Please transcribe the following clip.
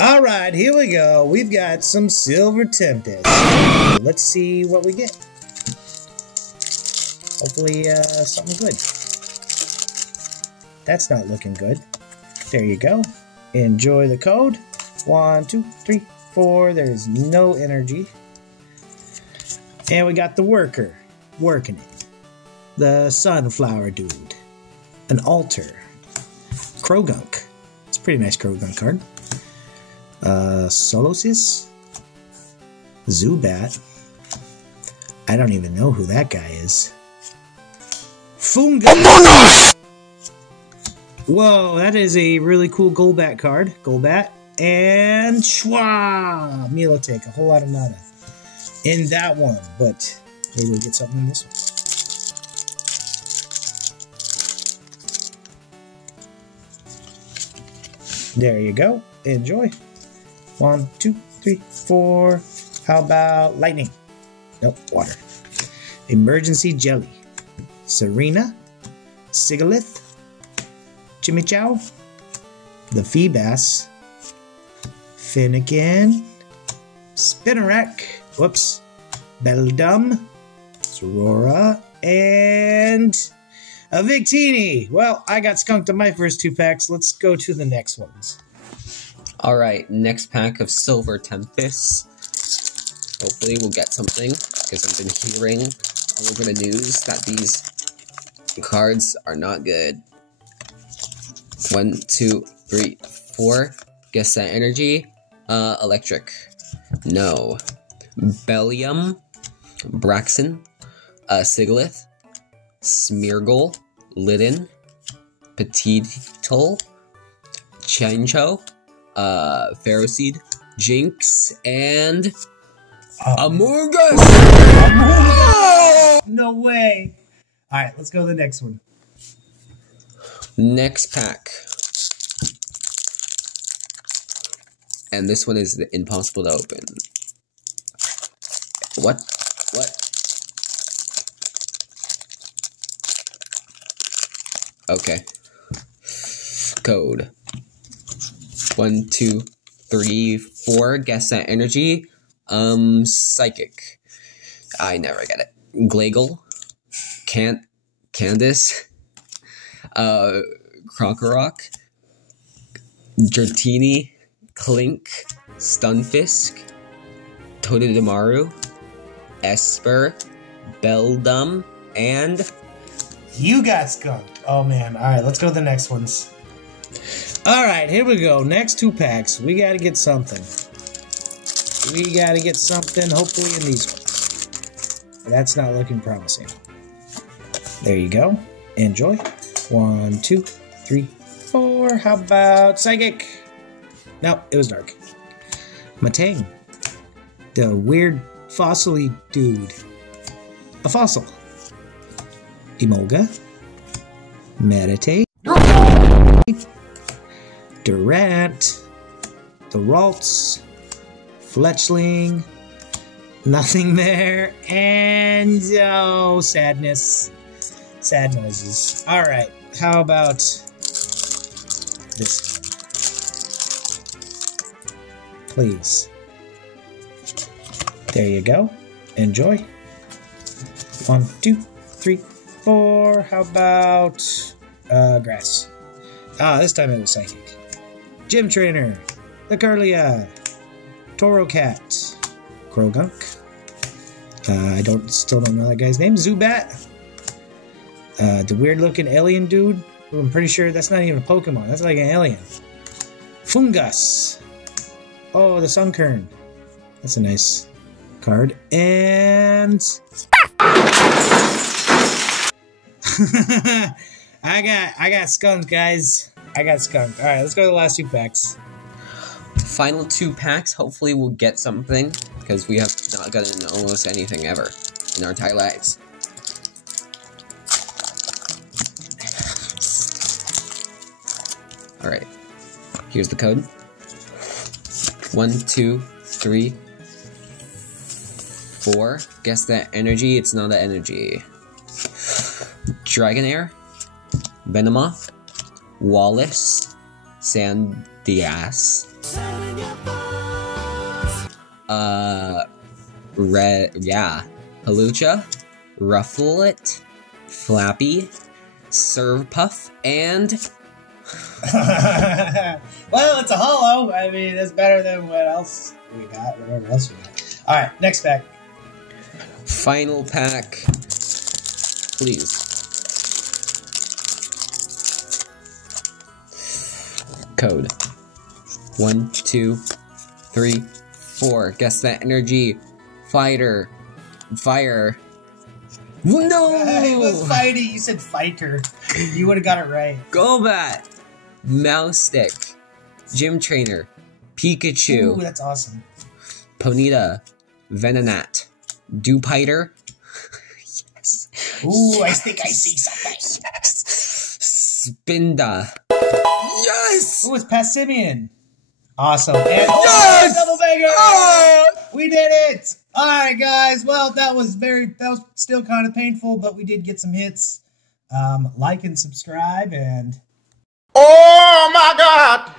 Alright, here we go. We've got some Silver Tempest. Let's see what we get. Hopefully, something good. That's not looking good. There you go. Enjoy the code. 1, 2, 3, 4. There's no energy. And we got the worker. Working it. The sunflower dude. An altar. Krogunk. It's a pretty nice Krogunk card. Solosis? Zubat? I don't even know who that guy is. Fungus! Whoa, that is a really cool Golbat card. Golbat. And Schwa! Milotic, a whole lot of nada. In that one, but maybe we'll get something in this one. There you go. Enjoy. 1, 2, 3, 4. How about lightning? Nope, water. Emergency jelly. Serena. Sigalith. Chimichou. The Feebas. Finnegan. Spinarak. Whoops. Beldum. Zorora. And a Victini. Well, I got skunked on my first 2 packs. Let's go to the next ones. Alright, next pack of Silver Tempest. Hopefully we'll get something, because I've been hearing all over the news that these cards are not good. 1, 2, 3, 4. Guess that energy. Electric. No. Bellium. Braxton. Sigalith. Smeargle. Liden. Petitol. Chincho. Ferroseed, Jinx, and Amorgus! No way! Alright, let's go to the next one. Next pack. And this one is impossible to open. What? What? Okay. Code. 1, 2, 3, 4. Guess that energy. Psychic. I never get it. Glagle. Candice. Krokorok. Dratini. Clink. Stunfisk. Totodemaru. Esper. Beldum. And you got skunked. Oh man. Alright, let's go to the next ones. Alright, here we go. Next 2 packs. We gotta get something. We gotta get something, hopefully in these ones. That's not looking promising. There you go. Enjoy. 1, 2, 3, 4. How about Psychic? Nope, it was dark. Matang. The weird fossil-y dude. A fossil. Emolga. Meditate. Durant, the Ralts, Fletchling, nothing there, and oh, sadness. Sad noises. Alright, how about this one? Please. There you go. Enjoy. 1, 2, 3, 4. How about grass? Ah, this time it was psychic. Gym Trainer, the Curlia, Toro Cat, Krogunk. I still don't know that guy's name. Zubat. The weird looking alien dude. Who I'm pretty sure that's not even a Pokemon. That's like an alien. Fungus. Oh, the Sunkern. That's a nice card. And I got skunked, guys. I got skunked. Alright, let's go to the last 2 packs. Final 2 packs. Hopefully we'll get something, because we have not gotten almost anything ever in our entire lives. Alright. Here's the code. 1, 2, 3, 4. Guess that energy. It's not an energy. Dragonair. Venomoth. Wallace. Sandias. Halucha, Rufflet, Flappy, Surpuff, and... Well, it's a holo. I mean, it's better than what else we got, whatever else we got. Alright, next pack. Final pack, please. Code 1, 2, 3, 4. Guess that energy. Fighter. Fire. No! It was fighting. You said fighter. You would have got it right. Golbat. Mouse Stick. Gym Trainer. Pikachu. Ooh, that's awesome. Ponyta. Venonat. Dewpider. Yes. Ooh, I think I see something. Yes. Spinda. Yes! Ooh, it's Passimian. Awesome. And yes! Double banger! Oh! We did it! Alright, guys. Well, that was still kind of painful, but we did get some hits. Like and subscribe, and... Oh, my God!